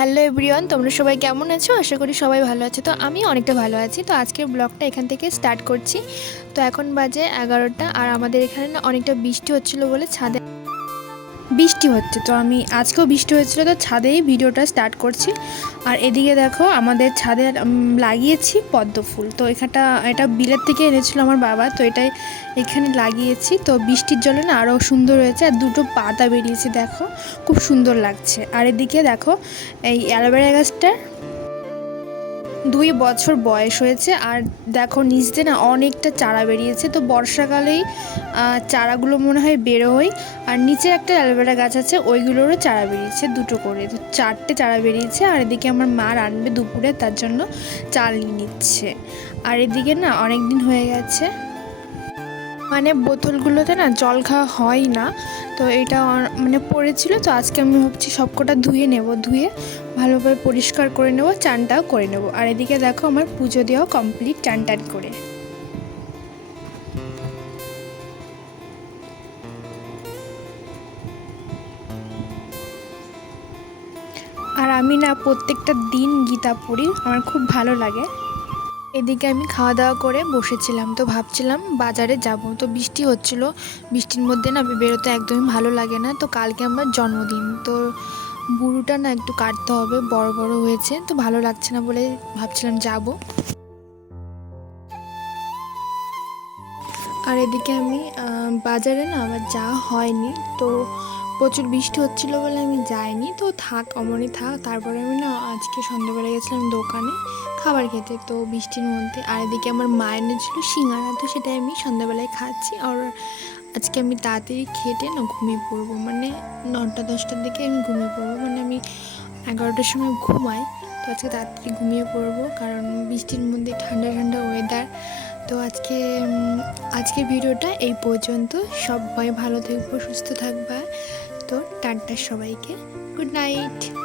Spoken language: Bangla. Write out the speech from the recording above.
হ্যালো এভরিওয়ান, তোমরা সবাই কেমন আছো? আশা করি সবাই ভালো আছে। তো আমি অনেকটা ভালো আছি। তো আজকের ব্লগটা এখান থেকে স্টার্ট করছি। তো এখন বাজে এগারোটা, আর আমাদের এখানে না অনেকটা বৃষ্টি হচ্ছিল বলে ছাদে বৃষ্টি হচ্ছে, তো আমি আজকেও বৃষ্টি হয়েছিল, তো ছাদেই ভিডিওটা স্টার্ট করছি। আর এদিকে দেখো, আমাদের ছাদে লাগিয়েছি পদ্ম ফুল। তো এখানটা, এটা বিলের থেকে এনেছিল আমার বাবা, তো এটাই এখানে লাগিয়েছি। তো বৃষ্টির জলে না আরও সুন্দর হয়েছে, আর দুটো পাতা বেরিয়েছে, দেখো। খুব সুন্দর লাগছে। আর এদিকে দেখো, এই অ্যালোভেরা গাছটার দুই বছর বয়স হয়েছে আর দেখো নিচ দিয়ে না অনেকটা চারা বেরিয়েছে। তো বর্ষাকালেই চারাগুলো মনে হয় বেরোয় আর নিচে একটা অ্যালোভেরা গাছ আছে, ওইগুলোরও চারা বেরিয়েছে দুটো করে। তো চারটে চারা বেরিয়েছে আর এদিকে আমার মা রানবে দুপুরে, তার জন্য চাল নিয়ে নিচ্ছে। আর এদিকে না অনেক দিন হয়ে গেছে। মানে বোতলগুলোতে না জল খাওয়া হয় না। তো এটা মানে পড়েছিল, তো আজকে আমি ভাবছি সবকটা ধুয়ে নেব, ধুয়ে ভালোভাবে পরিষ্কার করে নেব, চানটাও করে নেব। আর এদিকে দেখো আমার পুজো দেওয়া কমপ্লিট, চান টান করে। আর আমি না প্রত্যেকটা দিন গীতা পড়ি, আমার খুব ভালো লাগে। এদিকে আমি খাওয়া দাওয়া করে বসেছিলাম। তো ভাবছিলাম বাজারে যাব। তো বৃষ্টি হচ্ছিল। বৃষ্টির মধ্যে না বেরোতে একদমই ভালো লাগে না। তো কালকে আমার জন্মদিন। তো বুড়োটা না একটু কাটতে হবে। বড় বড় হয়েছে। তো ভালো লাগছে না বলে ভাবছিলাম যাব। আর এদিকে আমি বাজারে না আমার যাওয়া হয়নি। তো প্রচুর বৃষ্টি হচ্ছিল বলে আমি যাইনি। তো থাক অমনই থাক। তারপরে আমি না আজকে সন্ধ্যাবেলা গেছিলাম দোকানে খাবার খেতে। তো বৃষ্টির মধ্যে আর এদিকে আমার মা এনেছিল সিঙ্গারা, তো সেটাই আমি সন্ধ্যাবেলায় খাচ্ছি। আর আজকে আমি তাড়াতাড়ি খেটে না ঘুমিয়ে পড়ব। মানে নটা, দশটার দিকে আমি ঘুমিয়ে পড়ব। মানে আমি এগারোটার সময় ঘুমাই। তো আজকে তাড়াতাড়ি ঘুমিয়ে পড়ব। কারণ বৃষ্টির মধ্যে ঠান্ডা ঠান্ডা ওয়েদার তো আজকে আজকের ভিডিওটা এই পর্যন্ত। সবাই ভালো থাকব, সুস্থ থাকবা। তো টানটা সবাইকে। Good night.